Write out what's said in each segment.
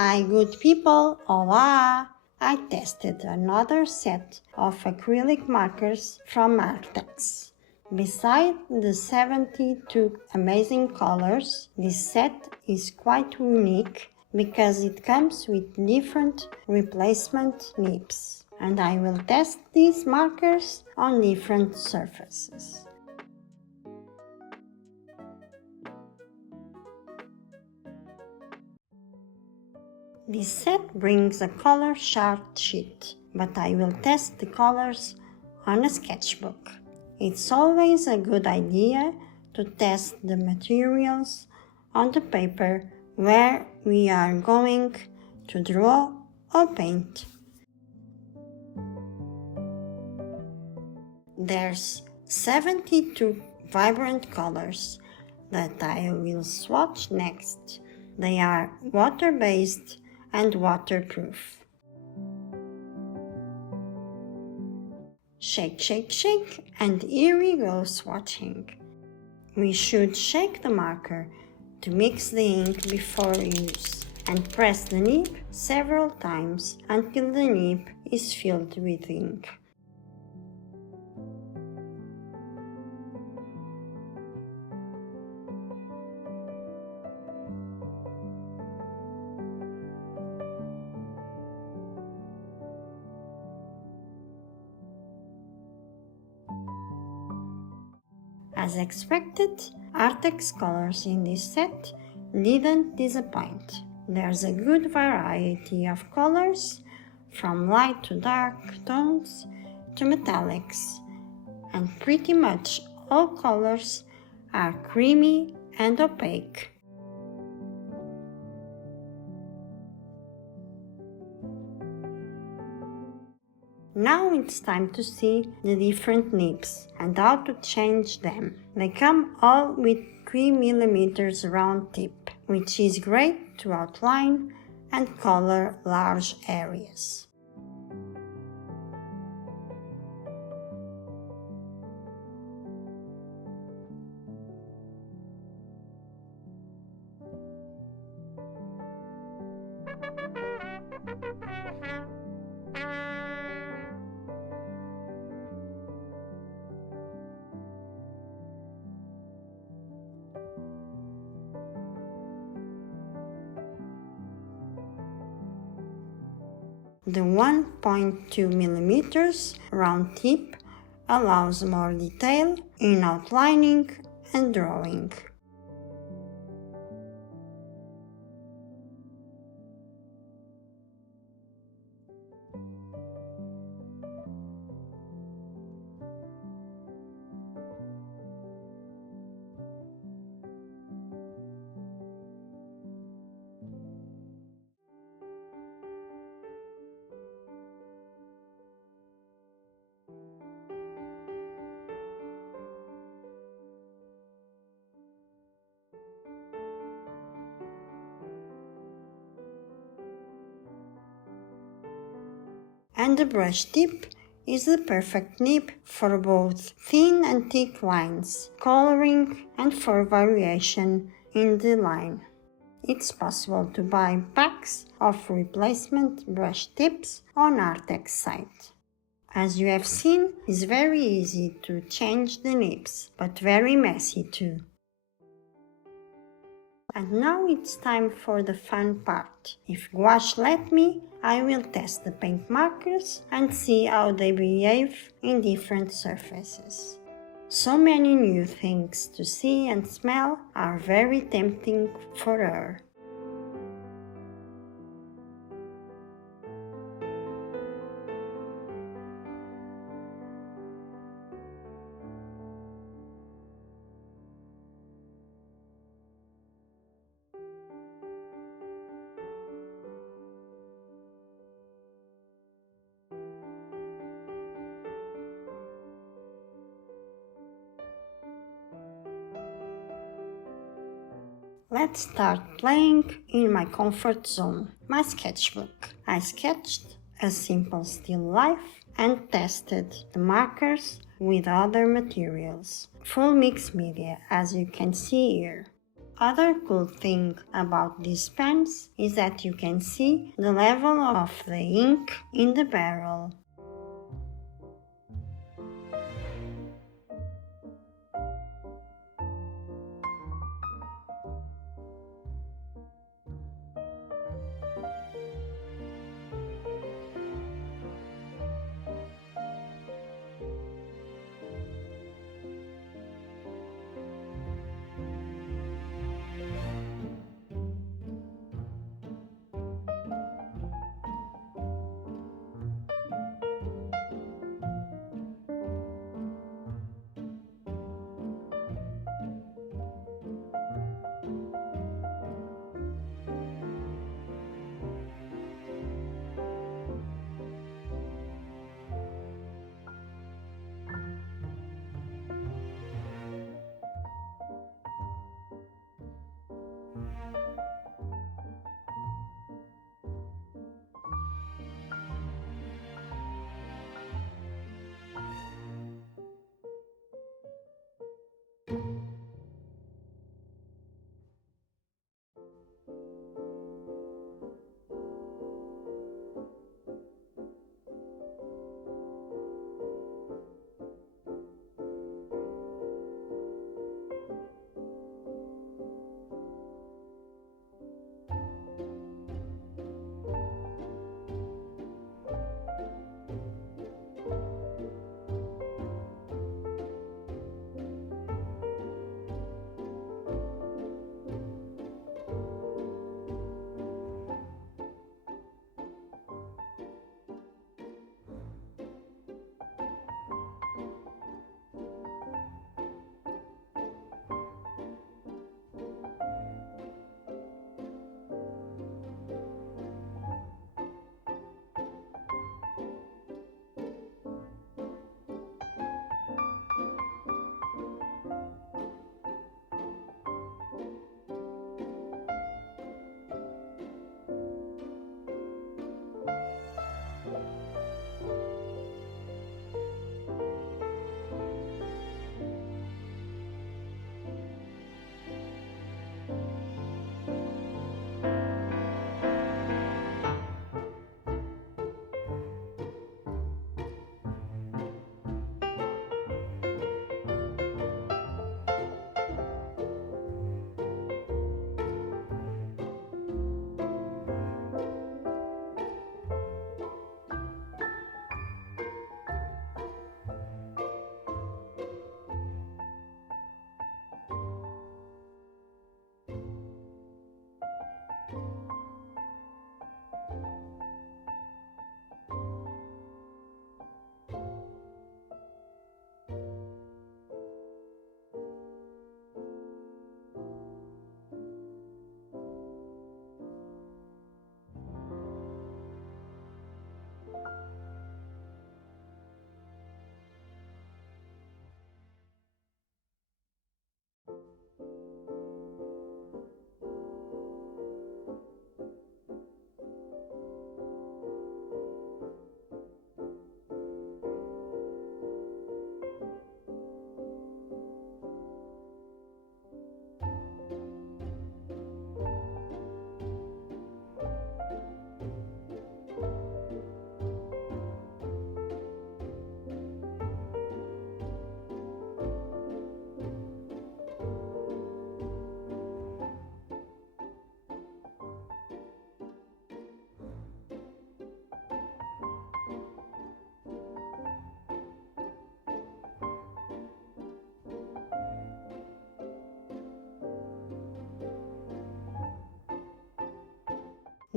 Hi good people, hola! I tested another set of acrylic markers from Arrtx. Besides the 72 amazing colors, this set is quite unique because it comes with different replacement nibs, and I will test these markers on different surfaces. This set brings a color chart sheet, but I will test the colors on a sketchbook. It's always a good idea to test the materials on the paper where we are going to draw or paint. There's 72 vibrant colors that I will swatch next. They are water-based and waterproof. Shake, shake, shake, and here we go swatching. We should shake the marker to mix the ink before use and press the nib several times until the nib is filled with ink. As expected, Arrtx colors in this set didn't disappoint. There's a good variety of colors, from light to dark tones to metallics, and pretty much all colors are creamy and opaque. Now it's time to see the different nibs and how to change them. They come all with 3 mm round tip, which is great to outline and color large areas. The 1.2 mm round tip allows more detail in outlining and drawing. And the brush tip is the perfect nib for both thin and thick lines, coloring and for variation in the line. It's possible to buy packs of replacement brush tips on Arrtx site. As you have seen, it's very easy to change the nibs, but very messy too. And now it's time for the fun part. If gouache let me, I will test the paint markers and see how they behave in different surfaces. So many new things to see and smell are very tempting for her. Let's start playing in my comfort zone, my sketchbook. I sketched a simple still life and tested the markers with other materials. Full mixed media, as you can see here. Other cool thing about these pens is that you can see the level of the ink in the barrel.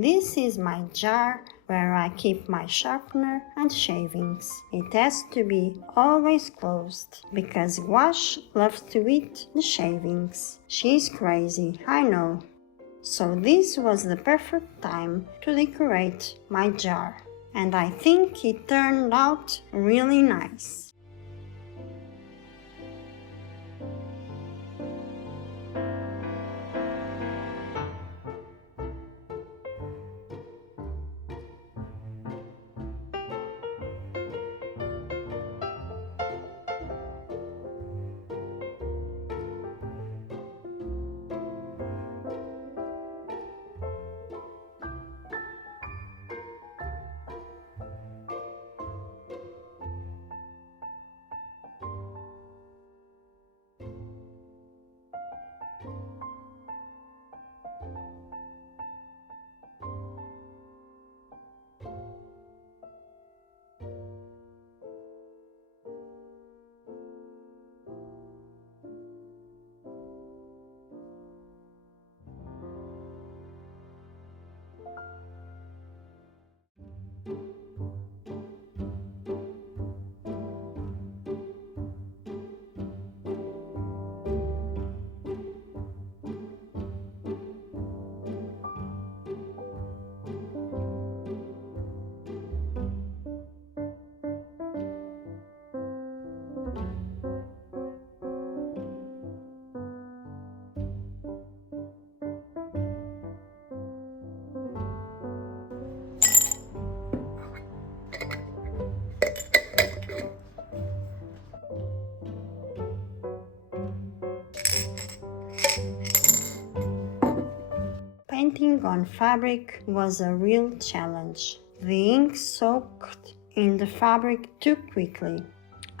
This is my jar where I keep my sharpener and shavings. It has to be always closed because Wash loves to eat the shavings. She's crazy, I know. So this was the perfect time to decorate my jar, and I think it turned out really nice. on fabric was a real challenge. The ink soaked in the fabric too quickly.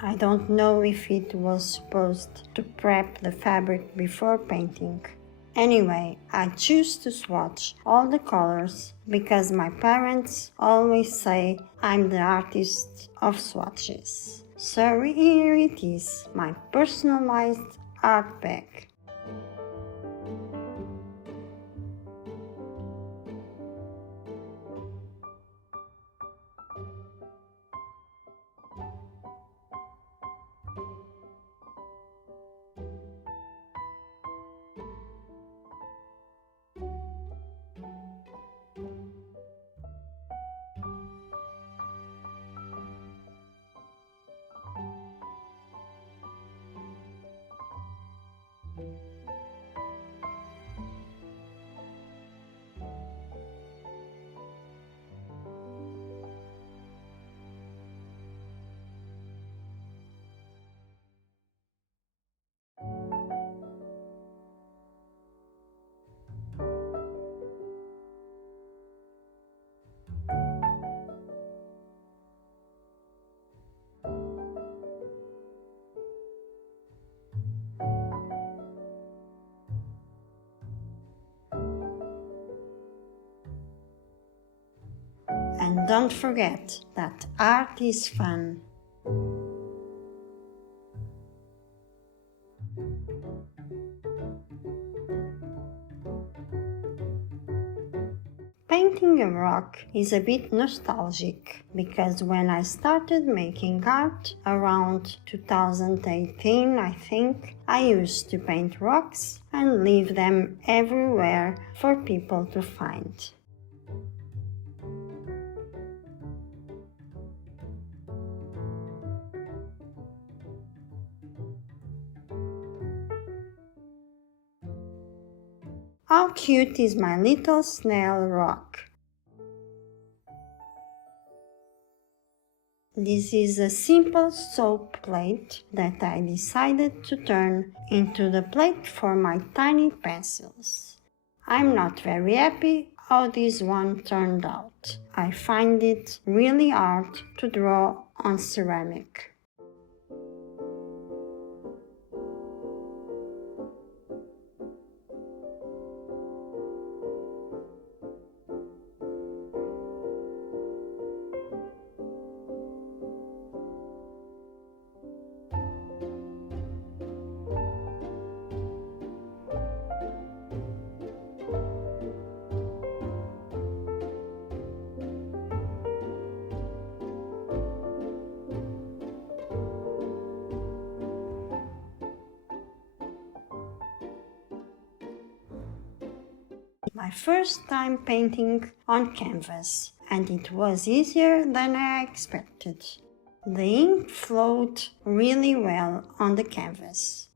I don't know if it was supposed to prep the fabric before painting. Anyway, I choose to swatch all the colors because my parents always say I'm the artist of swatches. So here it is, my personalized art bag. And don't forget that art is fun. Painting a rock is a bit nostalgic because when I started making art around 2018, I think, I used to paint rocks and leave them everywhere for people to find. How cute is my little snail rock? This is a simple soap plate that I decided to turn into the plate for my tiny pencils. I'm not very happy how this one turned out. I find it really hard to draw on ceramic. My first time painting on canvas, and it was easier than I expected. The ink flowed really well on the canvas.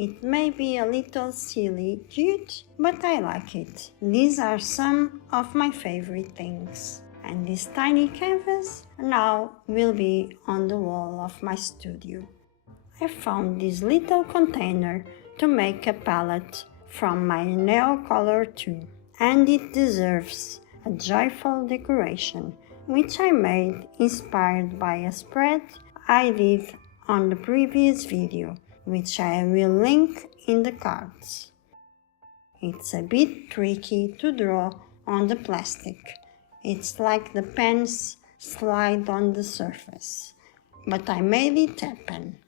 It may be a little silly cute, but I like it. These are some of my favorite things. And this tiny canvas now will be on the wall of my studio. I found this little container to make a palette from my nail color too. And it deserves a joyful decoration, which I made inspired by a spread I did on the previous video, which I will link in the cards. It's a bit tricky to draw on the plastic. It's like the pens slide on the surface, but I made it happen.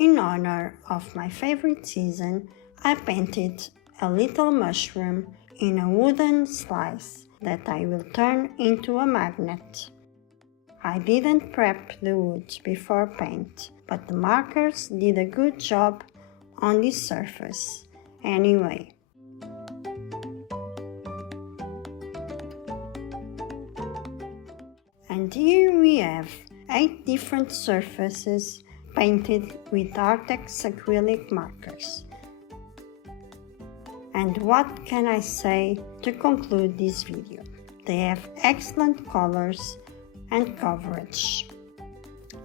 In honor of my favorite season, I painted a little mushroom in a wooden slice that I will turn into a magnet. I didn't prep the wood before paint, but the markers did a good job on this surface. Anyway. And here we have 8 different surfaces painted with Arrtx Acrylic Markers. And what can I say to conclude this video? They have excellent colors and coverage.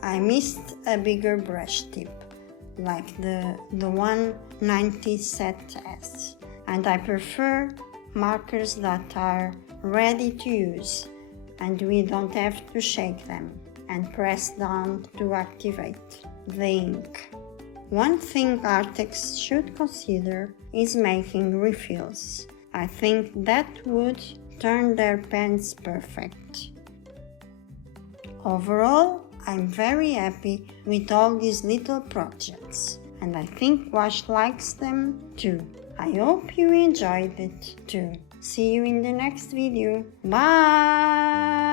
I missed a bigger brush tip, like the 190 set S, and I prefer markers that are ready to use and we don't have to shake them and press down to activate the ink. One thing Arrtx should consider is making refills. I think that would turn their pens perfect. Overall, I'm very happy with all these little projects, and I think Wash likes them too. I hope you enjoyed it too. See you in the next video. Bye!